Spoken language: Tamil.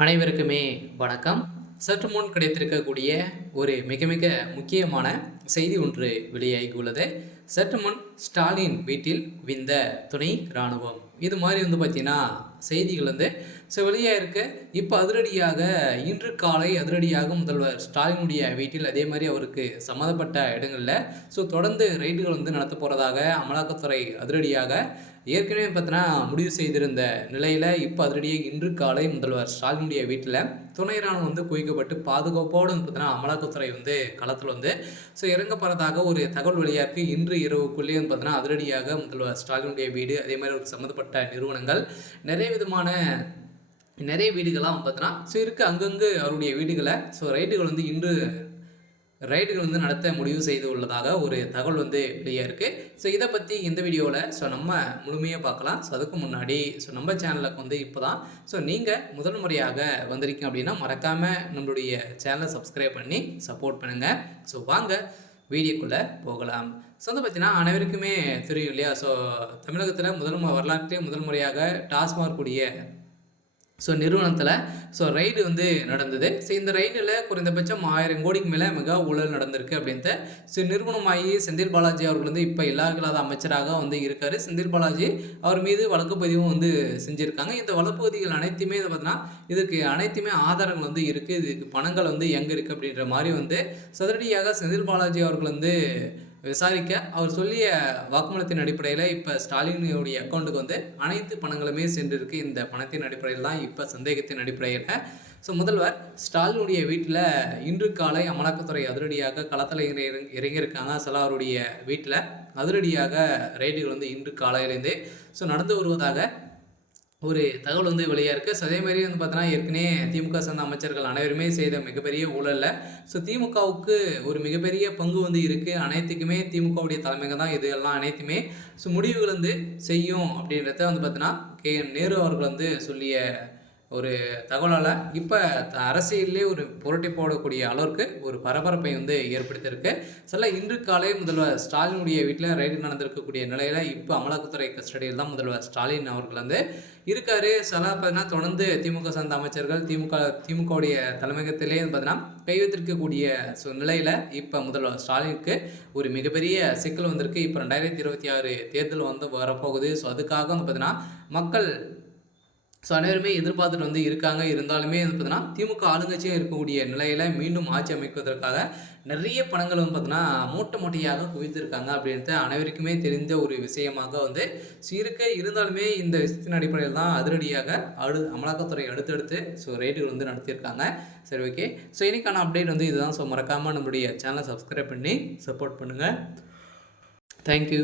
அனைவருக்குமே வணக்கம். சற்று முன் கிடைத்திருக்கக்கூடிய ஒரு மிக மிக முக்கியமான செய்தி ஒன்று வெளியாகியுள்ளது. சற்று முன் ஸ்டாலின் வீட்டில் விந்த துணை இராணுவம் இது மாதிரி வந்து பார்த்தீங்கன்னா செய்திகள் வந்து ஸோ வெளியாக இருக்கு இப்போ அதிரடியாக இன்று காலை அதிரடியாக முதல்வர் ஸ்டாலினுடைய வீட்டில் அதே மாதிரி அவருக்கு சம்மந்தப்பட்ட இடங்களில் ஸோ தொடர்ந்து ரைடுகள் வந்து நடத்த போகிறதாக அமலாக்கத்துறை அதிரடியாக ஏற்கனவே பார்த்தீங்கன்னா முடிவு செய்திருந்த நிலையில் இப்போ அதிரடியாக இன்று காலை முதல்வர் ஸ்டாலினுடைய வீட்டில் துணை ராணுவம் வந்து குவிக்கப்பட்டு பாதுகாப்போடு வந்து பார்த்தீங்கன்னா அமலாக்கத்துறை வந்து களத்தில் வந்து ஸோ இறங்க போகிறதாக ஒரு தகவல் வெளியாக இருக்குது இன்று இரவுக்குள்ளேயே வந்து பார்த்தீங்கன்னா அதிரடியாக முதல்வர் ஸ்டாலினுடைய வீடு அதே மாதிரி ஒரு சம்மந்தப்பட்ட நிறுவனங்கள் நிறைய விதமான நிறைய வீடுகள்லாம் பார்த்தோன்னா ஸோ இருக்குது அங்கங்கே அவருடைய வீடுகளை ஸோ ரைடுகள் வந்து இன்று ரைடுகள் வந்து நடத்த முடிவு செய்து உள்ளதாக ஒரு தகவல் வந்து வெளியே இருக்குது ஸோ இதை பற்றி இந்த வீடியோவில் ஸோ நம்ம முழுமையாக பார்க்கலாம். ஸோ அதுக்கு முன்னாடி ஸோ நம்ம சேனலுக்கு வந்து இப்போ தான் ஸோ நீங்கள் முதல் முறையாக வந்திருக்கீங்க அப்படின்னா மறக்காமல் நம்மளுடைய சேனலை சப்ஸ்கிரைப் பண்ணி சப்போர்ட் பண்ணுங்கள் ஸோ வாங்க வீடியோக்குள்ளே போகலாம். ஸோ வந்து பார்த்தீங்கன்னா அனைவருக்குமே தெரியும் இல்லையா? ஸோ தமிழகத்தில் முதல் வரலாற்றிலே முதல் முறையாக டாஸ்மாக் கூடிய ஸோ நிறுவனத்தில் ஸோ ரைடு வந்து நடந்தது. ஸோ இந்த ரைடில் குறைந்தபட்சம் ஆயிரம் கோடிக்கு மேலே மிக ஊழல் நடந்திருக்கு அப்படின்ட்டு ஸோ நிறுவனமாகி செந்தில் பாலாஜி அவர்கள் வந்து இப்போ எல்லா இல்லாத அமைச்சராக வந்து இருக்கார். செந்தில் பாலாஜி அவர் மீது வழக்கு பதிவும் வந்து செஞ்சுருக்காங்க. இந்த வழக்குப்பதிகள் அனைத்துமே இதை பார்த்தீங்கன்னா இதுக்கு அனைத்துமே ஆதாரங்கள் வந்து இருக்குது இதுக்கு பணங்கள் வந்து எங்கே இருக்குது அப்படின்ற மாதிரி வந்து சதுரடியாக செந்தில் பாலாஜி அவர்கள் வந்து விசாரிக்க அவர் சொல்லிய வாக்குமூலத்தின் அடிப்படையில் இப்போ ஸ்டாலினுடைய அக்கௌண்ட்டுக்கு வந்து அனைத்து பணங்களுமே சென்றிருக்கு. இந்த பணத்தின் அடிப்படையில் தான் இப்போ சந்தேகத்தின் அடிப்படையில். ஸோ முதல்வர் ஸ்டாலினுடைய வீட்டில் இன்று காலை அமலாக்கத்துறை அதிரடியாக களத்தில் இறங்கி இறங்கியிருக்காங்க. சில அவருடைய வீட்டில் அதிரடியாக ரைடுகள் வந்து இன்று காலையிலேருந்தே. ஸோ நடந்து வருவதாக ஒரு தகவல் வந்து வெளியாக இருக்குது ஸோ அதே மாதிரி வந்து பார்த்தோன்னா ஏற்கனவே திமுக சார்ந்த அமைச்சர்கள் அனைவருமே செய்த மிகப்பெரிய ஊழலில். ஸோ திமுகவுக்கு ஒரு மிகப்பெரிய பங்கு வந்து இருக்குது அனைத்துக்குமே திமுகவுடைய தலைமைங்க தான் இது எல்லாம் அனைத்துமே. ஸோ முடிவுகள் வந்து செய்யும் அப்படின்றத வந்து பார்த்தோன்னா கே நேரு அவர்கள் வந்து சொல்லிய ஒரு தகவலால் இப்போ அரசியலே ஒரு புரட்டி போடக்கூடிய அளவுக்கு ஒரு பரபரப்பை வந்து ஏற்படுத்தியிருக்கு. சில இன்று காலை முதல்வர் ஸ்டாலினுடைய வீட்டில் ரைடு நடந்திருக்கக்கூடிய நிலையில் இப்போ அமலாக்கத்துறை கஸ்டடியில் தான் முதல்வர் ஸ்டாலின் அவர்கள் வந்து இருக்கார். சில பார்த்தீங்கன்னா தொடர்ந்து திமுக சார்ந்த அமைச்சர்கள் திமுக திமுகவுடைய தலைமையகத்திலே பார்த்தீங்கன்னா கை வைத்திருக்கக்கூடிய நிலையில் இப்போ முதல்வர் ஸ்டாலினுக்கு ஒரு மிகப்பெரிய சிக்கல் வந்திருக்கு. இப்போ ரெண்டாயிரத்தி இருபத்தி ஆறு தேர்தல் வந்து வரப்போகுது. ஸோ அதுக்காக வந்து பார்த்தீங்கன்னா மக்கள் ஸோ அனைவருமே எதிர்பார்த்துட்டு வந்து இருக்காங்க. இருந்தாலுமே வந்து பார்த்தீங்கன்னா திமுக ஆளுங்கட்சியும் இருக்கக்கூடிய நிலையில் மீண்டும் ஆட்சி அமைப்பதற்காக நிறைய பணங்கள் வந்து பார்த்தீங்கன்னா மூட்டை மூட்டையாக குவித்திருக்காங்க அப்படின்றது அனைவருக்குமே தெரிந்த ஒரு விஷயமாக வந்து ஸோ இருக்க இருந்தாலுமே இந்த விஷயத்தின் அடிப்படையில் தான் அதிரடியாக அடு அமலாக்கத்துறை அடுத்தடுத்து ஸோ ரேட்டுகள் வந்து நடத்தியிருக்காங்க. சரி ஓகே ஸோ இன்னைக்கான அப்டேட் வந்து இதுதான். ஸோ மறக்காமல் நம்மளுடைய சேனலை சப்ஸ்கிரைப் பண்ணி சப்போர்ட் பண்ணுங்கள் தேங்க்யூ